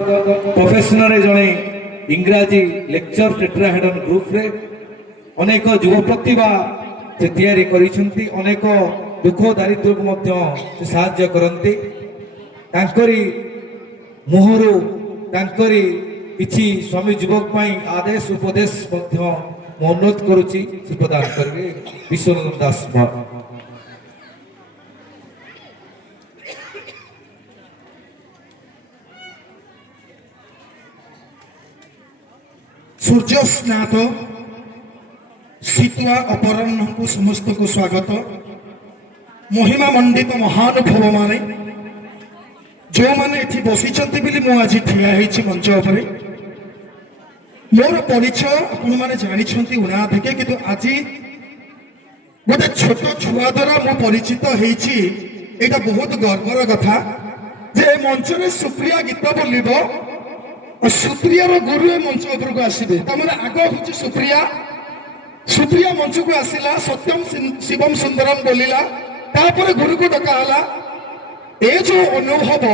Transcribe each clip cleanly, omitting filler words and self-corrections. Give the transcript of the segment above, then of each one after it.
Professional जड़े इंग्राजी lecture tetrahedron group रे अनेक युव प्रतिभा से तैयारी करिसेंती अनेक दुख दारिद्र्य को मध्य से साहाय्य करती तांकरी मुहरु तांकरी किछि स्वामी युवक पाई आदेश उपदेश मध्य अनुरोध करुछि से प्रदान करिवे विश्वनाथ दास। सूर्य स्नात शीतुआ अपराह्न को समस्त को स्वागत। महिमा मंडित महानुभव माने जो माने एठी बसिचंती बिली मु आज ठिया हेछि मंच उपरे। मोर परिचय आपण माने जानि छंती उना देखे किंतु आज गोटे छोट छुआ द्वारा मु परिचित हेछि एटा बहुत गर्वर कथा जे मंच रे सुप्रिया गीत बोलिबो और सुप्रियार गुरु मंच उपर को आसबे तमें आग हूँ सुप्रिया सुप्रिया मंच को आसला सत्यम शिवम सुंदरम बोलिला तापर गुरु को डकाला ए जो अनुभव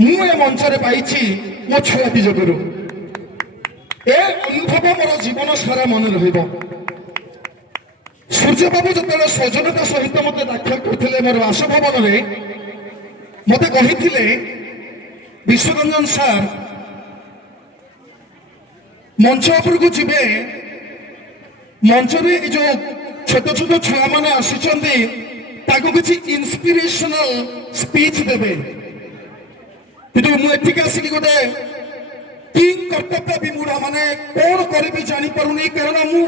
मु मंच रे पाइछि मो छुआती जगरू ए अनुभव मोर जीवन सारा मन रहिबो। सूर्य बाबू जो सजनता सहित मत दाखल करथिले मोर बासभवन रे मते कहिथिले विश्वरंजन सार मंच उपर को जीवे मंच रे जो छोट छोट छुआ मैंने आसिचंती ताको किछि इंस्पिरेशनल स्पीच देबे किंतु मु एठिक आसिक गोटे किंग कर्तव्य विमूढ़ माने कोन करबी जानि परुनी कारण मु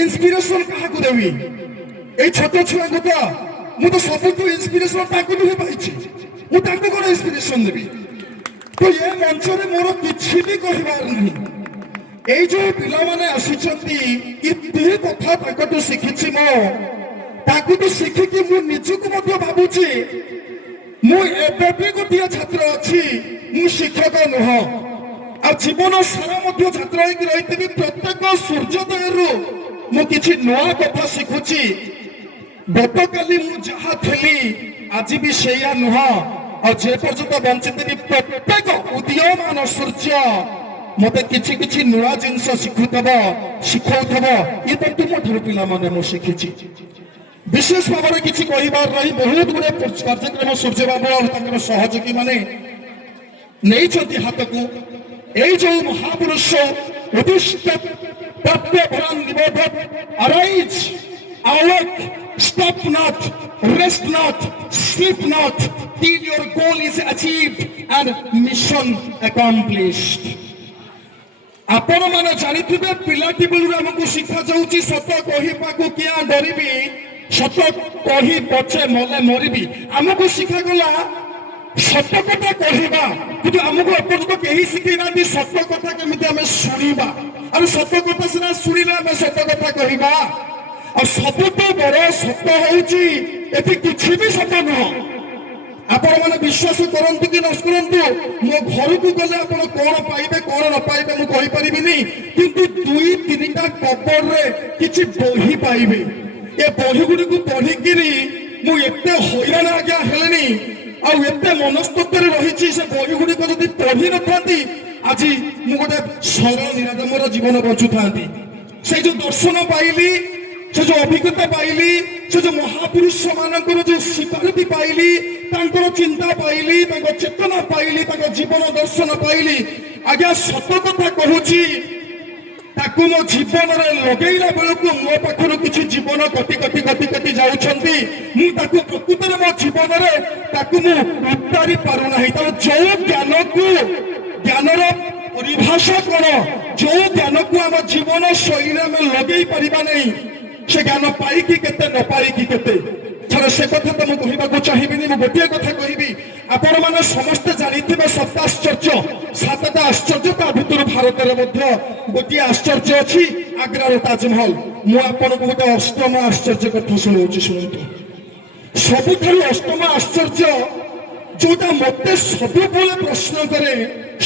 इंस्पिरेशन काहा को देबी ए छोट छुआ को तो मु तो सब तो इंस्पिरेशन ताको भी पाइछि मु ताको कोन इंस्पिरेशन देबी तो ये मंच रे मोर किछि भी कहिबार नहीं। এই যে পিলামানে আসিছন্তি ইতে কথা তাকটু শিখিছি মো তাকুটু শিখিকি মু নিজুকু মধ্য ভাবুছি মু এবেবি গোটিয়ে ছাত্র অছি মু শিক্ষক নুহ আর জীবন সারা মধ্য ছাত্র হইকি রহিতিবি প্রত্যেক সূর্যোদয়রু মু কিছু নয়া কথা শিখুছি গতকালি মু যাহা থিলি আজি বি সেইয়া নুহ আর যে পর্যন্ত বঞ্চিতিবি প্রত্যেক উদীয়মান সূর্য मत कि नुआ जिनस शिखुथब शिखौथब ये तो तुम ठार पिला माने मु शिखिछि विशेष भाव में किछि कहिबार नहीं। बहुत गुडे कार्यक्रम सूर्य बाबू और ताकर सहयोगी माने नहीं छथि हाथ को ए जो महापुरुष उदिष्ट तत्व भरन निबोधक arise awake stop not rest not sleep not till your goal is achieved and mission accomplished। आपण माने जानिथिबे पिलाटी बेलु हमकु शिक्षा जाउची सत कहिबाकू किया डरिबी सत कहि पछे मले मरिबी हमकु शिक्षा गला सत कथा कहिबा किंतु हमकु अपरत केही शिखैना दी सत कथा केमिति हमें सुनिबा और सत कथा सिना सुनिला हमें सत कथा कहिबा और सब तो बड़ सत होउची एति किछि भी सत न आपण माने विश्वास करंतु कि न करंतु मो घर को गले आपण कोन पाइबे कोन न पाइबे मु कहि परिबिनी किंतु दुई तीनटा कबर रे किछि बही पाइबे ए बही गुडी को पढि किरी मु एते हैरान आज्ञा हेलेनी आ एते मनस्तत्व रे रहिछि से बही गुडी को जदी पढि न थांती आजि मु गोटे सरल निरादमर जीवन बंचु थांती से जो दर्शन पाइली से जो अभिज्ञता पाइली से जो महापुरुष मानकर जो स्वीकृति पाइली तांकर चिंता पाइली तांकर चेतना पाइली तांकर जीवन दर्शन पाइली आज्ञा सत कथा कहूची ताकू मो जीवन रे लगेइला बेलकु मो पाखरु किछि जीवन कटि कटि कटि कटि जाउछंती मु ताकू प्रकृत रे मो जीवन रे ताकू मु उतारी पारु नाही त जो ज्ञान को ज्ञानर परिभाषा कोन जो ज्ञान को हम जीवन शैली में लगेइ परिबा नहीं से ज्ञान पाई कि केते न पाई कि केते थोड़ा से कथा तो मु कहिबा चाहिबिनी मु गोटिए कथा कहिबी आपण माने समस्त जानिथिबे सप्त आश्चर्य सातटा आश्चर्य ता भितर भारत रे मध्य गोटिए आश्चर्य अछि आग्रा रो ताजमहल मु आपण को गोटे अष्टम आश्चर्य कथा सुनाउछि सुनतु सबुठारु अष्टम आश्चर्य जोटा मते सबुबले प्रश्न करे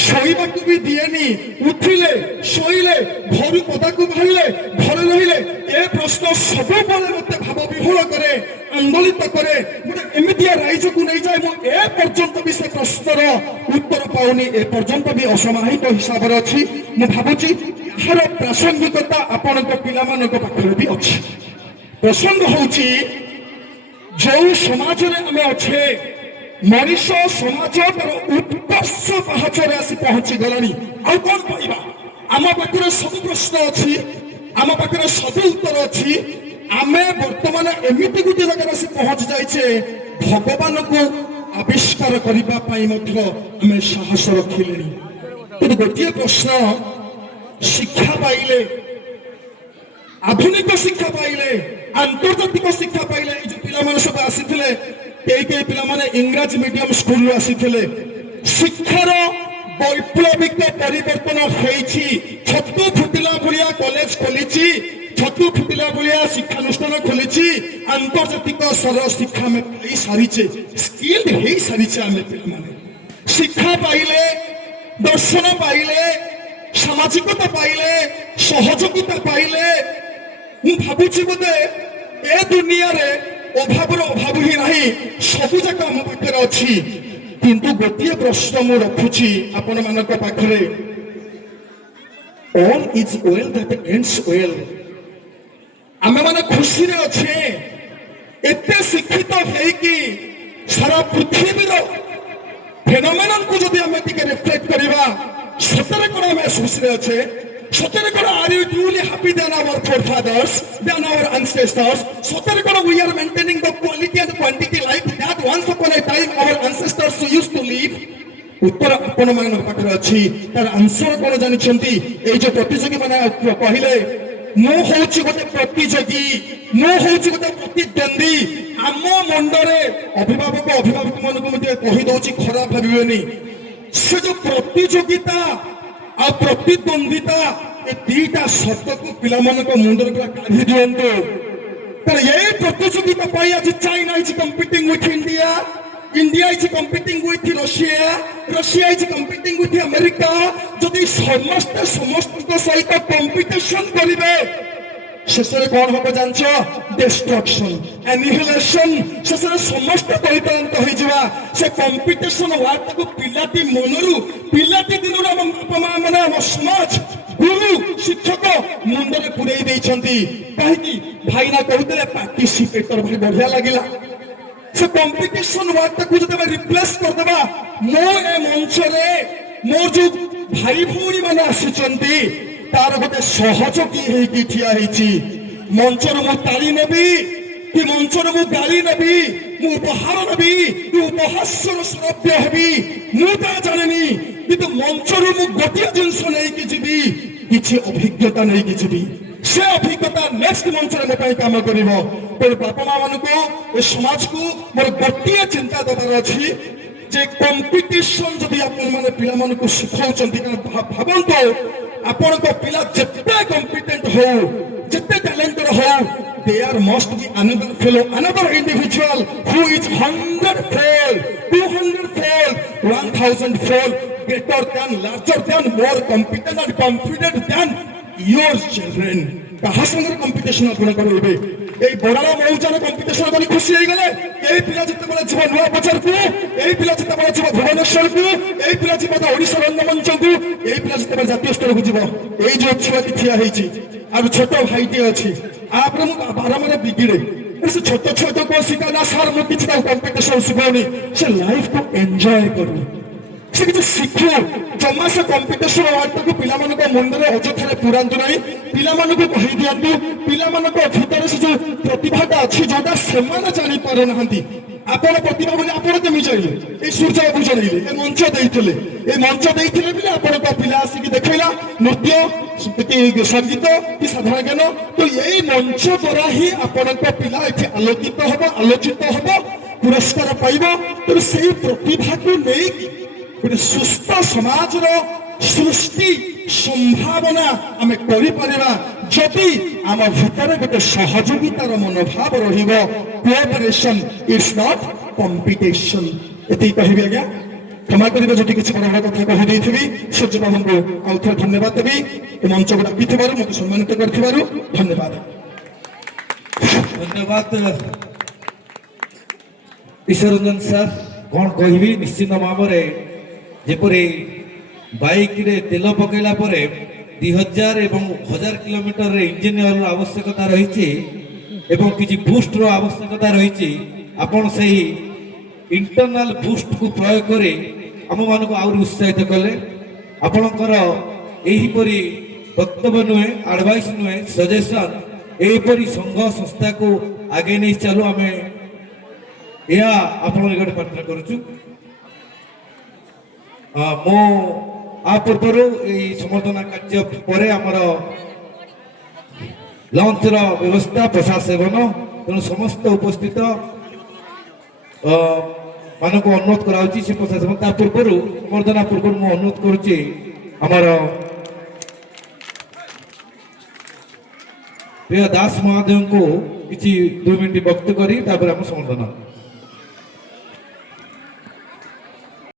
शोइबाकू भी दिएनी उठिले शोइले घर पदा को बाहरिले घर रहिले ए प्रश्न सबुबले मते भाव विह्वल करे ଆନ୍ଦୋଳିତ କରେ ଗୋଟେ ଏମିତିଆ ରାଇଜକୁ ନେଇଯାଏ ମୁଁ ଏ ପର୍ଯ୍ୟନ୍ତ ବି ସେ ପ୍ରଶ୍ନର ଉତ୍ତର ପାଉନି ଏ ପର୍ଯ୍ୟନ୍ତ ବି ଅସମାହିତ ହିସାବରେ ଅଛି ମୁଁ ଭାବୁଛି ଏହାର ପ୍ରାସଙ୍ଗିକତା ଆପଣଙ୍କ ପିଲାମାନଙ୍କ ପାଖରେ ବି ଅଛି ପ୍ରସଙ୍ଗ ହଉଛି ଯୋଉ ସମାଜରେ ଆମେ ଅଛେ ମଣିଷ ସମାଜ ତାର ଉତ୍କର୍ଷ ପାହାଚରେ ଆସି ପହଞ୍ଚି ଗଲାଣି ଆଉ କଣ ପାଇବା ଆମ ପାଖରେ ସବୁ ପ୍ରଶ୍ନ ଅଛି ଆମ ପାଖରେ ସବୁ ଉତ୍ତର ଅଛି ଆମେ ବର୍ତ୍ତମାନ ଏମିତି ଗୋଟିଏ ଜାଗାରେ ଆସି ପହଞ୍ଚି ଯାଇଛେ ଭଗବାନଙ୍କୁ ଆବିଷ୍କାର କରିବା ପାଇଁ ମଧ୍ୟ ଆମେ ସାହସ ରଖିଲେଣି କିନ୍ତୁ ଗୋଟିଏ ପ୍ରଶ୍ନ ଶିକ୍ଷା ପାଇଲେ ଆଧୁନିକ ଶିକ୍ଷା ପାଇଲେ ଆନ୍ତର୍ଜାତିକ ଶିକ୍ଷା ପାଇଲେ ଏଇ ଯୋଉ ପିଲାମାନେ ସବୁ ଆସିଥିଲେ କେହି ପିଲାମାନେ ଇଂରାଜୀ ମିଡିୟମ ସ୍କୁଲରୁ ଆସିଥିଲେ ଶିକ୍ଷାର ବୈପ୍ଳବିକ ପରିବର୍ତ୍ତନ ହେଇଛି ଛତୁ ଫୁଟିଲା ଭଳିଆ କଲେଜ ଖୋଲିଛି ଛତୁ ଫୁଟିଲା ଭଳିଆ ଶିକ୍ଷାନୁଷ୍ଠାନ ଖୋଲିଛି ଆନ୍ତର୍ଜାତିକ ସ୍ତରର ଶିକ୍ଷା ଆମେ ପାଇ ସାରିଛେ ସ୍କିଲ୍ଡ ହେଇ ସାରିଛେ ଆମେ ପିଲାମାନେ ଶିକ୍ଷା ପାଇଲେ ଦର୍ଶନ ପାଇଲେ ସାମାଜିକତା ପାଇଲେ ସହଯୋଗିତା ପାଇଲେ ମୁଁ ଭାବୁଛି ବୋଧେ ଏ ଦୁନିଆରେ ଅଭାବର ଅଭାବ ହିଁ ନାହିଁ ସବୁ ଯାକ ଆମ ପାଖରେ ଅଛି କିନ୍ତୁ ଗୋଟିଏ ପ୍ରଶ୍ନ ମୁଁ ରଖୁଛି ଆପଣମାନଙ୍କ ପାଖରେ all is well that ends well ଆମେ ମାନେ ଖୁସିରେ ଅଛେ ଏତେ ଶିକ୍ଷିତ ହେଇକି ସାରା ପୃଥିବୀର ଫେନୋମେନନକୁ ଯଦି ଆମେ ଟିକେ ରିଫ୍ଲେକ୍ଟ କରିବା ସତରେ କ'ଣ ଆମେ ଖୁସିରେ ଅଛେ ସତରେ କ'ଣ are you truly happy than our forefathers than our ancestors ସତରେ କ'ଣ we are maintaining the quality and quantity life that once upon a time our ancestors used to live ଉତ୍ତର ଆପଣମାନଙ୍କ ପାଖରେ ଅଛି ତାର ଆନ୍ସର କ'ଣ ଜାଣିଛନ୍ତି ଏଇ ଯୋଉ ପ୍ରତିଯୋଗୀ ମାନେ କହିଲେ ମୁଁ ହଉଛି ଗୋଟେ ପ୍ରତିଯୋଗୀ ମୁଁ ହଉଛି ଗୋଟେ ପ୍ରତିଦ୍ୱନ୍ଦ୍ୱୀ ଆମ ମୁଣ୍ଡରେ ଅଭିଭାବକ ମାନଙ୍କୁ ମଧ୍ୟ କହିଦଉଛି ଖରାପ ଭାବିବେନି ସେ ଯୋଉ ପ୍ରତିଯୋଗିତା ଆଉ ପ୍ରତିଦ୍ୱନ୍ଦ୍ୱିତା ଏ ଦିଟା ଶବ୍ଦକୁ ପିଲାମାନଙ୍କ ମୁଣ୍ଡରେ ପୁରା କାଢି ଦିଅନ୍ତୁ କାରଣ ଏଇ ପ୍ରତିଯୋଗିତା ପାଇଁ ଆଜି China is competing with India India is competing with Russia, Russia is competing with America. যদি ସମସ୍ତଙ୍କ ସହିତ କମ୍ପିଟିସନ କରିବେ ଶେଷରେ କଣ ହବ ଜାଣିଛ ଡିଷ୍ଟ୍ରକ୍ସନ ଆନିହିଲେସନ ଶେଷରେ ସମସ୍ତେ ପରିତାନ୍ତ ହେଇଯିବା ସେ କମ୍ପିଟିସନ ୱାର୍ଡଟାକୁ ପିଲାଟି ମନରୁ ପିଲାଟି ଦିନରୁ ଆମ ବାପା ମା ମାନେ ଆମ ସମାଜ ଗୁରୁ ଶିକ୍ଷକ ମୁଣ୍ଡରେ ପୁରେଇ ଦେଇଛନ୍ତି କାହିଁକି ଭାଇନା କହୁଥିଲେ ପାର୍ଟିସିପେଟର ଭାରି ବଢିଆ ଲାଗିଲା ସେ କମ୍ପିଟିସନ ୱାର୍ଡଟାକୁ ଯଦି ଆମେ ରିପ୍ଲେସ କରିଦେବା ମୁଁ ଏ ମଞ୍ଚରେ ମୋର ଯୋଉ ଭାଇ ଭଉଣୀ ମାନେ ଆସିଛନ୍ତି ତାର ଗୋଟେ ସହଯୋଗୀ ହେଇକି ଠିଆ ହେଇଛି ମଞ୍ଚରୁ ମୁଁ ତାଳି ନେବି କି ମଞ୍ଚରୁ ମୁଁ ଗାଳି ନେବି ମୁଁ ଉପହାର ନେବି କି ଉପହାସ୍ୟର ଶ୍ରବ୍ୟ ହେବି ମୁଁ ତା ଜାଣିନି କିନ୍ତୁ ମଞ୍ଚରୁ ମୁଁ ଗୋଟିଏ ଜିନିଷ ନେଇକି ଯିବି କିଛି ଅଭିଜ୍ଞତା ନେଇକି ଯିବି ସେ ଅଭିଜ୍ଞତା ନେକ୍ସଟ ମଞ୍ଚରେ ମୋ ପାଇଁ କାମ କରିବ ତେଣୁ ବାପା ମା ମାନଙ୍କୁ ଏ ସମାଜକୁ ମୋର ଗୋଟିଏ ଚିନ୍ତା ଦେବାର ଅଛି ଯେ କମ୍ପିଟିସନ ଯଦି ଆପଣମାନେ ପିଲାମାନଙ୍କୁ ଶିଖାଉଛନ୍ତି ଭାବନ୍ତୁ ଆପଣଙ୍କ ପିଲା ଯେତେ କମ୍ପିଟେଣ୍ଟ ହଉ ଯେତେ ଟ୍ୟାଲେଣ୍ଟେଡ ହଉ there must be another fellow another individual who is 100-fold 200-fold 1000-fold greater than larger than more competent and confident than your children କାହା ସାଙ୍ଗରେ କମ୍ପିଟିସନ ଆପଣ କରିବେ এই বড়ালা মৌজারে কম্পিটিশন করে খুশি হয়ে গেলে এই পিলা যেତେବେଳେ ଯିବ ନୂଆ ବଜାରକୁ এই ପିଲା ଯେତେବେଳେ ଯିବ ଭୁବନେଶ୍ୱରକୁ এই ପିଲା ଯିବ ଓଡ଼ିଶା ରଙ୍ଗମଞ୍ଚକୁ এই ପିଲା ଯେତେବେଳେ ଜାତୀୟ ସ୍ତରକୁ ଯିବ এই ଯୋଉ ଛୁଆଟି ଠିଆ ହେଇଛି ଆଉ ଛୋଟ ଭାଇଟିଏ ଅଛି ଆପଣ ମୁଁ ବାରମ୍ବାର ବିଗିଡେ ସେ ଛୋଟ ଛୋଟ କୋଉ ଶିଖା ନା ସାର୍ ମୁଁ କିଛି ତାକୁ କମ୍ପିଟିସନ ଶିଖଉନି ସେ ଲାଇଫକୁ ଏନ୍ଜୟ କରୁ ସେ କିଛି ଶିଖୁ ଜମା ସେ କମ୍ପିଟିସନ ୱାର୍ଡଟାକୁ ପିଲାମାନଙ୍କ ମୁଣ୍ଡରେ ଅଯଥାରେ ପୁରାନ୍ତୁ ନାହିଁ ପିଲାମାନଙ୍କୁ କହିଦିଅନ୍ତୁ ପିଲାମାନଙ୍କ ଭିତରେ ସେ ଯୋଉ ପ୍ରତିଭାଟା ଅଛି ଯୋଉଟା ସେମାନେ ଜାଣିପାରୁନାହାନ୍ତି ଆପଣ ପ୍ରତିଭା ବୋଲି ଆପଣ କେମିତି ଜାଣିଲେ ଏଇ ସୂର୍ଯ୍ୟ ବାବୁ ଜଣେଇଲେ ଏ ମଞ୍ଚ ଦେଇଥିଲେ ବୋଲି ଆପଣଙ୍କ ପିଲା ଆସିକି ଦେଖେଇଲା ନୃତ୍ୟ କି ସଙ୍ଗୀତ କି ସାଧାରଣ ଜ୍ଞାନ ତ ଏଇ ମଞ୍ଚ ଦ୍ୱାରା ହିଁ ଆପଣଙ୍କ ପିଲା ଏଠି ଆଲୋଚିତ ହବ ପୁରସ୍କାର ପାଇବ ତେଣୁ ସେଇ ପ୍ରତିଭାକୁ ନେଇକି ଗୋଟେ ସୁସ୍ଥ ସମାଜର ସୃଷ୍ଟି ସମ୍ଭାବନା ଆମେ କରିପାରିବା ଯଦି ଆମ ଭିତରେ ଗୋଟେ ସହଯୋଗିତାର ମନୋଭାବ ରହିବ କୋଅପରେସନ ଇଟ୍ସ ନଟ୍ କମ୍ପିଟିସନ ଏତିକି କହିବି ଆଜ୍ଞା କ୍ଷମା କରିବେ ଯଦି କିଛି ବଡ଼ ବଡ଼ କଥା କହିଦେଇଥିବି ସୂର୍ଯ୍ୟ ବାବୁଙ୍କୁ ଆଉ ଥରେ ଧନ୍ୟବାଦ ଦେବି ଏ ମଞ୍ଚକୁ ଡାକିଥିବାରୁ ମୋତେ ସମ୍ମାନିତ କରିଥିବାରୁ ଧନ୍ୟବାଦ ଧନ୍ୟବାଦ ईश्वर रंजन सर कौन कहबी निश्चित भाव में जेपरी बाइक रे तेल पकईला 2000 एवं 1000 किलोमीटर इंजिन ऑयल आवश्यकता रही एवं किसी बूस्ट रो आवश्यकता रही आपण से इंटरनल बूस्ट को प्रयोग करे आम मान को आउरी उत्साहित कले आपणकर यहीपरी वक्तव्य नुहे एडवाइस नुहे सजेशन यहीपरी संघ संस्था को आगे नहीं चलू आम यह आपण निकट प्रार्थना करुचु मो आ पूर्वर समर्थना कार्य पर आमर लंच व्यवस्था प्रसाद सेवन तेणु समस्त उपस्थित मानक अनुरोध कराऊँगी से प्रसाद सेवन ता पूर्व समर्थना पूर्व मुझे अनुरोध करुच्ची आमर प्रिय दास महादेव को किसी 2 मिनट वक्त करी तापर आम समर्थना